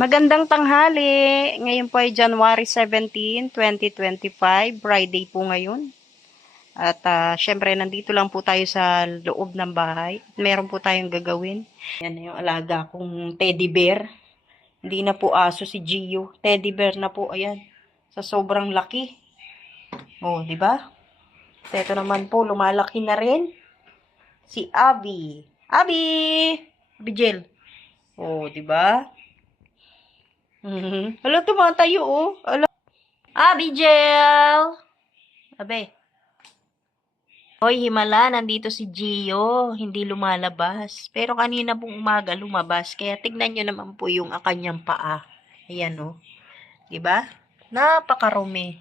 Magandang tanghali. Ngayon po ay January 17, 2025. Friday po ngayon. At syempre, nandito lang po tayo sa loob ng bahay. Meron po tayong gagawin. Yan na yung alaga kong teddy bear. Hindi na po aso si Gio. Teddy bear na po, ayan. Sa sobrang laki. Oh, di ba? Ito naman po, lumalaki na rin. Si Abby. Abby! Abby Jill. Oh, di ba? Hala, tumatayo, oh. Hala. Abigail! Abe. Hoy, himala, nandito si Gio. Hindi lumalabas. Pero kanina pong umaga lumabas. Kaya tignan nyo naman po yung kanyang paa. Ayan, oh. Diba? Napakarumi.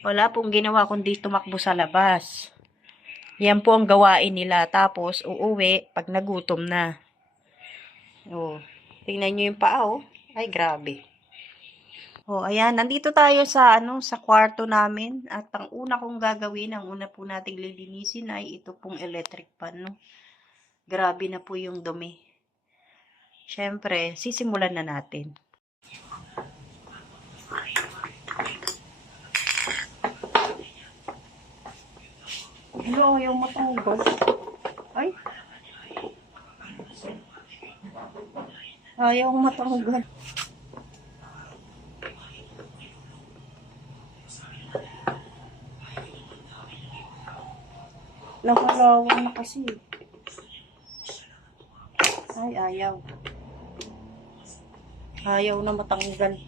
Wala pong ginawa kundi tumakbo sa labas. Yan po ang gawain nila. Tapos, uuwi pag nagutom na. Oh. Tingnan nyo yung paa, oh. Ay, grabe. Oh, ayan, nandito tayo sa sa kwarto namin at ang una kong gagawin, ang una po nating lilinisin ay ito pong electric pan, no. Grabe na po yung dumi. Syempre, sisimulan na natin. Hello, yung matanggal. Ay. Ayaw matanggal. Nakalawan na kasi. Ay, ayaw. Ayaw na matanggal.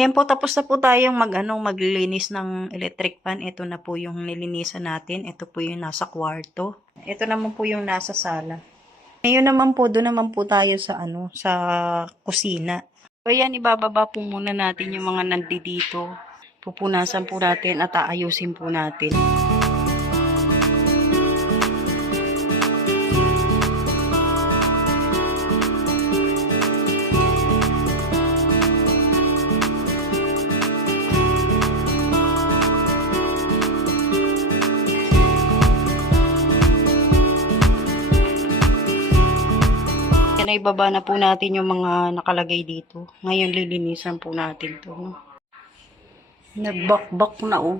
Ayan po, tapos na po tayong maglinis ng electric pan. Ito na po yung nilinisan natin. Ito po yung nasa kwarto. Ito naman po yung nasa sala. Ngayon naman po, doon naman po tayo sa sa kusina. So yan, ibababa po muna natin yung mga nandito. Pupunasan po natin at aayusin po natin. Yan, ibaba na po natin yung mga nakalagay dito. Ngayon, lilinisan po natin to. No? Nagbakbak na oh.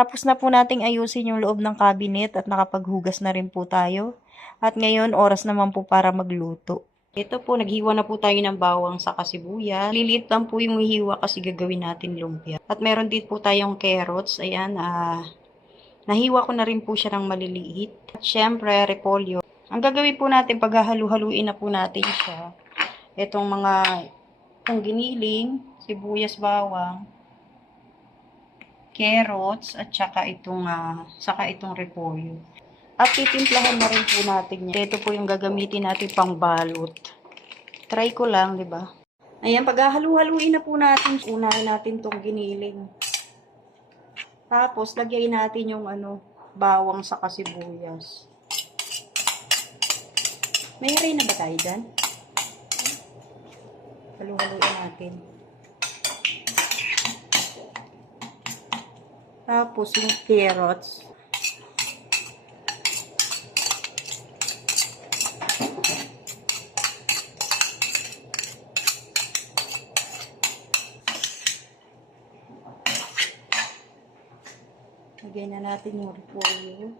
Tapos na po nating ayusin yung loob ng cabinet at nakapaghugas na rin po tayo. At ngayon, oras naman po para magluto. Ito po, naghiwa na po tayo ng bawang sa kasibuyas. Liliit lang po yung hiwa kasi gagawin natin lumpia. At meron din po tayong carrots. Ayan, nahiwa ko na rin po siya ng maliliit. At syempre, repolyo. Ang gagawin po natin, paghahalu-haluin na po natin siya. Itong giniling, sibuyas, bawang, carrots at saka itong repolyo. At titimplahan na rin po natin yan. Ito po yung gagamitin natin pang balot. Try ko lang, di ba? Ayan, paghahalu-haluin na po natin, unahin natin tong giniling. Tapos, lagyan natin yung bawang sa sibuyas. May haray na ba tayo dyan? Halu-haluin natin. Tapos, yung carrots. Lagyan na natin yung repolyo.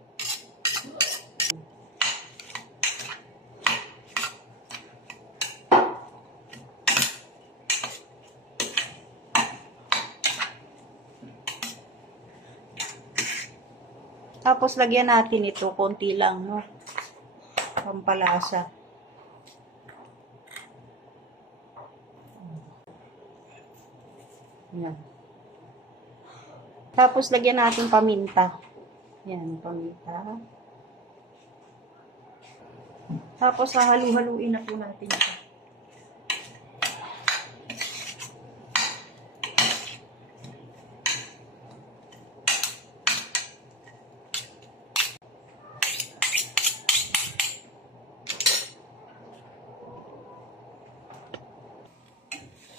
Tapos, lagyan natin ito, konti lang, no? Pampalasa. Yan. Tapos, lagyan natin paminta. Yan, paminta. Tapos, hahalu-haluin na po natin ito.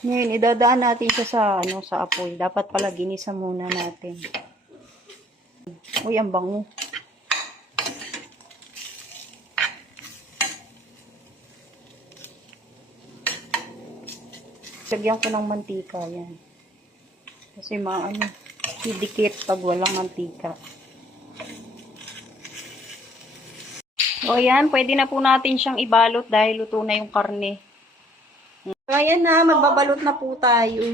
Ngayon, idadaan natin siya sa apoy. Dapat pala ginisa muna natin. Uy, ang bango. Lagyan ko ng mantika, yan. Kasi didikit pag walang mantika. O yan, pwede na po natin siyang ibalot dahil luto na yung karne. So, ayan na, magbabalot na po tayo.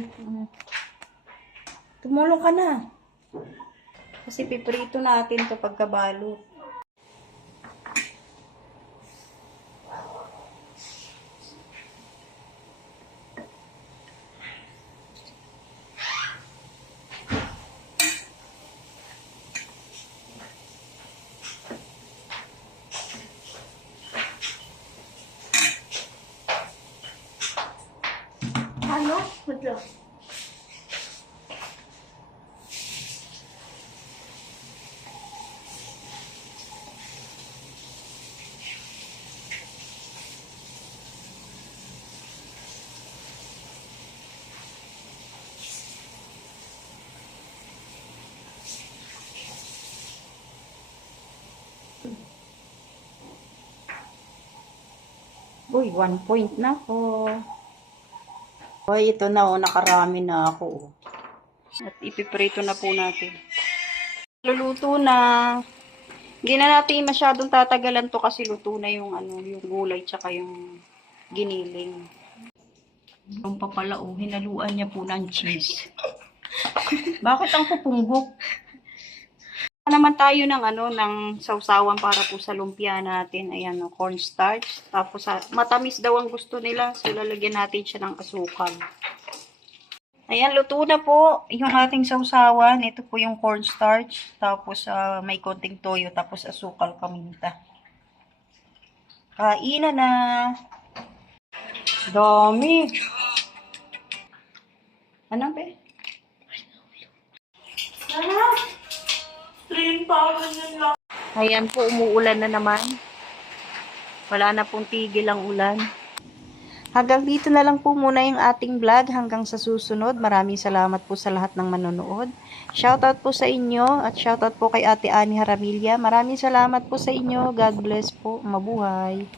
Tumulong ka na. Kasi piprito natin ito pagkabalot. Ano? Madlo. Uy, 1 point na po. Uy, ito na nakarami na ako. At ipiprito na po natin. Luluto na. Hindi na natin masyadong tatagalan to kasi luto na yung yung gulay tsaka yung giniling. Yung papala, hinaluan niya po ng cheese. Bakit ang pupunggok? Naman tayo ng sausawan para po sa lumpia natin. Ayan, cornstarch. Tapos, matamis daw ang gusto nila. So, lalagyan natin siya ng asukal. Ayan, luto na po yung ating sausawan. Ito po yung cornstarch. Tapos, may konting toyo. Tapos, asukal, paminta. Kainan na. Dami. Ano ba? Ayan po, umuulan na naman. Wala na pong tigil ang ulan. Hanggang dito na lang po muna yung ating vlog. Hanggang sa susunod. Maraming salamat po sa lahat ng manonood. Shoutout po sa inyo at shoutout po kay Ate Ani Haramilla. Maraming salamat po sa inyo. God bless po. Mabuhay.